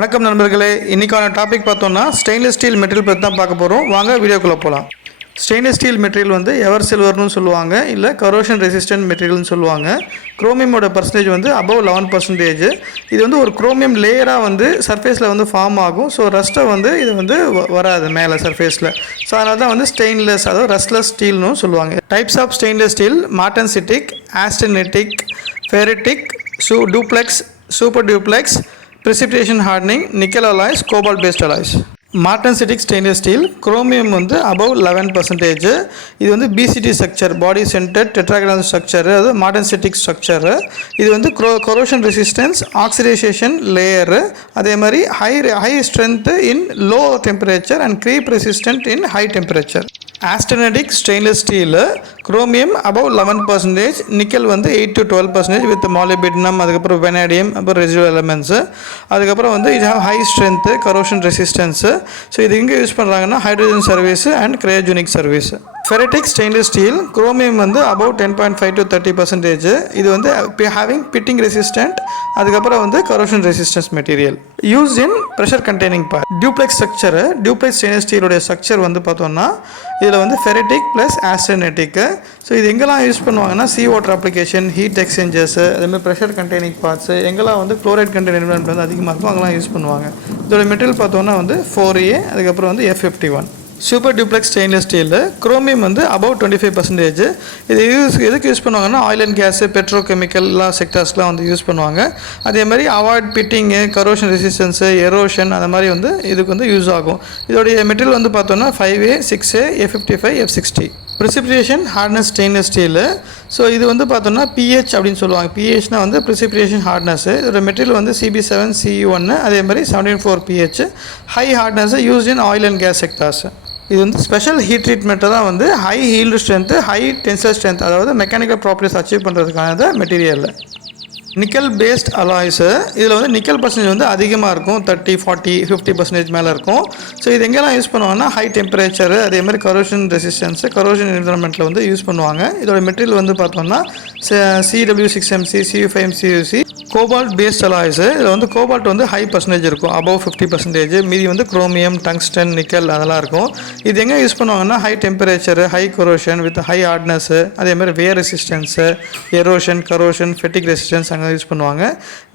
வணக்கம் நண்பர்களே, இன்னைக்கான டாபிக் பார்த்தோம்னா ஸ்டெயின்லெஸ் ஸ்டீல் மெட்டீரியல் பற்றி தான் பார்க்க போகிறோம். வாங்க வீடியோக்குள்ளே போகலாம். ஸ்டெயின்லெஸ் ஸ்டீல் மெட்டீரியல் வந்து எவர் சில்வர்னு சொல்லுவாங்க, இல்லை கரோஷன் ரெசிஸ்டன்ட் மெட்டீரியல்னு சொல்லுவாங்க. குரோமியமோட பர்சன்டேஜ் வந்து அபவ் 11%. இது வந்து ஒரு குரோமியம் லேயராக வந்து சர்ஃபேஸில் வந்து ஃபார்ம் ஆகும். ஸோ ரஸ்ட்டை வந்து இது வந்து வராது மேலே சர்ஃபேஸில். ஸோ அதனால தான் வந்து ஸ்டெயின்லெஸ், அதாவது ரஸ்ட்லெஸ் ஸ்டீல்னு சொல்லுவாங்க. Types of stainless steel: martensitic, austenitic, ferritic, duplex, super duplex, precipitation hardening, nickel alloys, cobalt based alloys. Martensitic stainless steel chromium வந்து அபவ் 11%. இது வந்து BCT structure, body centre tetragram structure, அது மார்டன்சிட்டிக் ஸ்ட்ரக்சர். இது வந்து corrosion resistance, oxidisation layer, அதே மாதிரி high strength in low temperature and creep resistant in high temperature. Austenitic stainless steel chromium above 11%, nickel வந்து 8 to 12% with மாலிபிடினம், அதுக்கப்புறம் vanadium, அப்புறம் residual elements. அதுக்கப்புறம் வந்து இது high strength, corrosion resistance. So இது எங்கே யூஸ் பண்ணுறாங்கன்னா hydrogen service and cryogenic service. Ferritic stainless steel chromium வந்து அபவ் 10.5 to 30%. இது வந்து ஹேவிங் பிட்டிங் ரெசிஸ்டன்ட், அதுக்கப்புறம் வந்து corrosion resistance material use in pressure containing part. Duplex structure, duplex stainless ஸ்டீலோடைய structure வந்து பார்த்தோம்னா இதில் வந்து ஃபெரிட்டிக் ப்ளஸ் ஆஸ்டெனிட்டிக்கு. ஸோ இது எங்கெல்லாம் யூஸ் பண்ணுவாங்கன்னா சி வாட்டர் அப்ளிகேஷன், ஹீட் எக்ஸ்சேஞ்சர்ஸு, அதேமாதிரி ப்ரெஷர் கண்டெய்னிங் பார்ட்ஸு, எங்கெல்லாம் வந்து குளோரைட் கண்டெய்ன் என்விரான்மெண்ட் வந்து அதிகமாக இருக்கும் அங்கெல்லாம் யூஸ் பண்ணுவாங்க. இதோட மெட்டீரியல் பார்த்தோன்னா வந்து 4A, அதுக்கப்புறம் வந்து F51. Super duplex stainless steel chromium வந்து அபவ் 25%. இது எதுக்கு யூஸ் பண்ணுவாங்கன்னா ஆயில் அண்ட் கேஸு, பெட்ரோகெமிக்கல் எல்லாம் செக்டர்ஸ்லாம் வந்து யூஸ் பண்ணுவாங்க. அதே மாதிரி avoid fitting, corrosion resistance, erosion, அந்த மாதிரி வந்து இதுக்கு வந்து யூஸ் ஆகும். இதோடைய மெட்டீரியல் வந்து பார்த்தோன்னா 5A, 6A, F55, F60. Precipitation hardness stainless steel. So இது வந்து பார்த்தோன்னா பிஹெச் அப்படின்னு சொல்லுவாங்க. பிஹெச்னா வந்து ப்ரிசிபிடேஷன் ஹார்ட்னஸ்ஸு. இதோட மெட்டீரியல் வந்து CB7, CE1, அதே மாதிரி 74 pH. High hardness use in oil and gas sectors. இது வந்து ஸ்பெஷல் ஹீட் ட்ரீட்மெண்ட்டை தான் வந்து high yield strength, high tensile strength, அதாவது மெக்கானிக்கல் ப்ராப்பர்ட்டிஸ் அச்சீவ் பண்ணுறதுக்கான மெட்டீரியல். நிக்கல் பேஸ்ட் அலாய்ஸு, இதில் வந்து நிக்கல் பர்சன்டேஜ் வந்து அதிகமாக இருக்கும். 30, 40, 50% மேலே இருக்கும். ஸோ இது எங்கெல்லாம் யூஸ் பண்ணுவாங்கன்னா ஹை டெம்பரேச்சரு, அதே மாதிரி கரோஷன் ரெசிஸ்டன்ஸு, கரோஷன் என்விரான்மெண்ட்டில் வந்து யூஸ் பண்ணுவாங்க. இதோட மெட்டீரியல் வந்து பார்த்தோம்னா CW6MC, CU5MCUC, cobalt paste alloys. இதில் வந்து கோபால்ட் வந்து ஹை பர்சன்டேஜ் இருக்கும், அபவ் 50%. மீதி வந்து குரோமியம், டங்ஸ்டன், நிக்கல் அதெல்லாம் இருக்கும். இது எங்கே யூஸ் பண்ணுவாங்கன்னா high temperature, high corrosion with high hardness, அதே மாதிரி wear resistance, erosion, corrosion, fatigue resistance அங்கே யூஸ் பண்ணுவாங்க.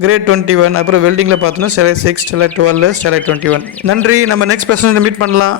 கிரேட் 21, அப்புறம் வெல்டிங்கில் பார்த்தோன்னா ஸ்டெலைட் 6, ஸ்டெலைட் 12, ஸ்டெலைட் 21. நன்றி. நம்ம நெக்ஸ்ட் பர்சன் மீட் பண்ணலாம்.